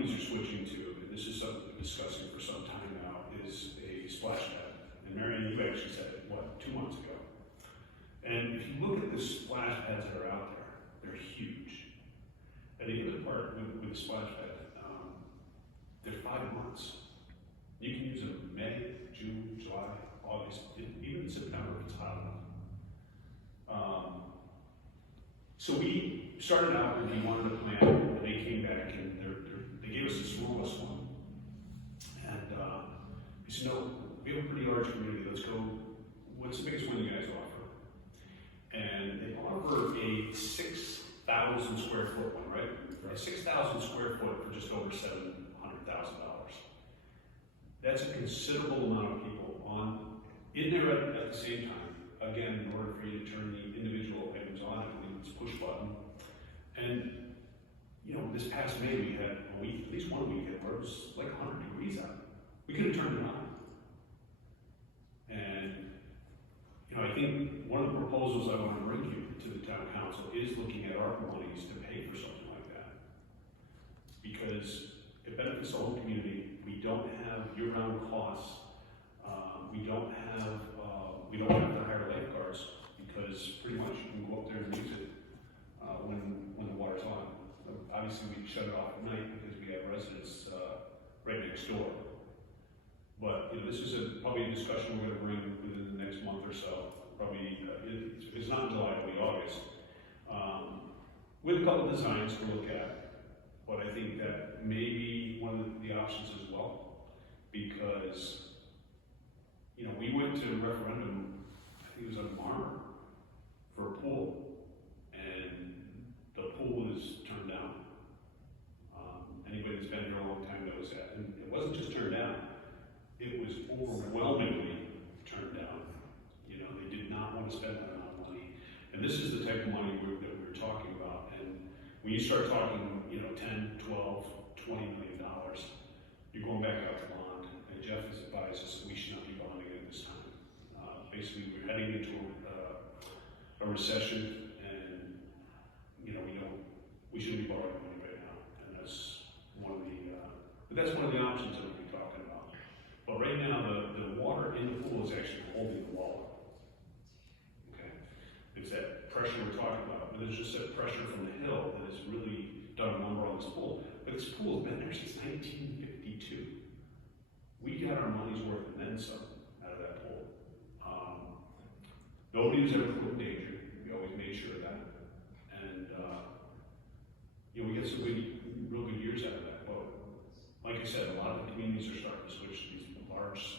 communities are switching to, and this is something we've been discussing for some time now, is a splash pad. And Marion, you actually said it, what, 2 months ago? And if you look at the splash pads that are out there, they're huge. And the other part with the splash pad, they're 5 months. You can use them in May, June, July, August, even September if it's hot enough. So we started out and we wanted a plan, and they came back and they gave us the smallest one. And we said, no, we have a pretty large community, let's go, what's the biggest one you guys offer? And they offer a 6,000 square foot one, right? A 6,000 square foot for just over $700,000. That's a considerable amount of people in there at the same time. Again, in order for you to turn the individual items on, I believe it's push button. And you know, this past May we had a week, at least 1 weekend where it was like 100 degrees out. We could have turned it on. And you know, I think one of the proposals I want to bring you to the town council is looking at ARPA monies to pay for something like that. Because it benefits the whole community. We don't have year-round costs. We don't have to hire lifeguards because pretty much you can go up there and use it when the water's on. Obviously, we shut it off at night because we have residents right next door. But you know, this is probably a discussion we're going to bring within the next month or so. Probably if it's not in July, it'll be August. With a couple of designs to look at, but I think that may be one of the options as well, because you know, we went to a referendum, I think it was on Marmor, for a pool, and the pool was turned down. Anybody that's been here a long time knows that. And it wasn't just turned down, it was overwhelmingly turned down. You know, they did not want to spend that amount of money. And this is the type of money that we're talking about. And when you start talking, you know, 10, 12, $20 million, you're going back out to bond. And Jeff has advised us that we should not be bonding at this time. Basically, we're heading into a recession, and you know, we shouldn't be borrowing money right now. And that's one of the options that we'll be talking about. But right now, the water in the pool is actually holding the wall. Okay, it's that pressure we're talking about, but there's just that pressure from the hill that has really done a number on this pool. But this pool has been there since 1952. We got our money's worth and then some out of that pool. Nobody was ever put in danger. We always made sure of that. And you know, we get some real good years out of that. But like I said, a lot of the communities are starting to switch to these large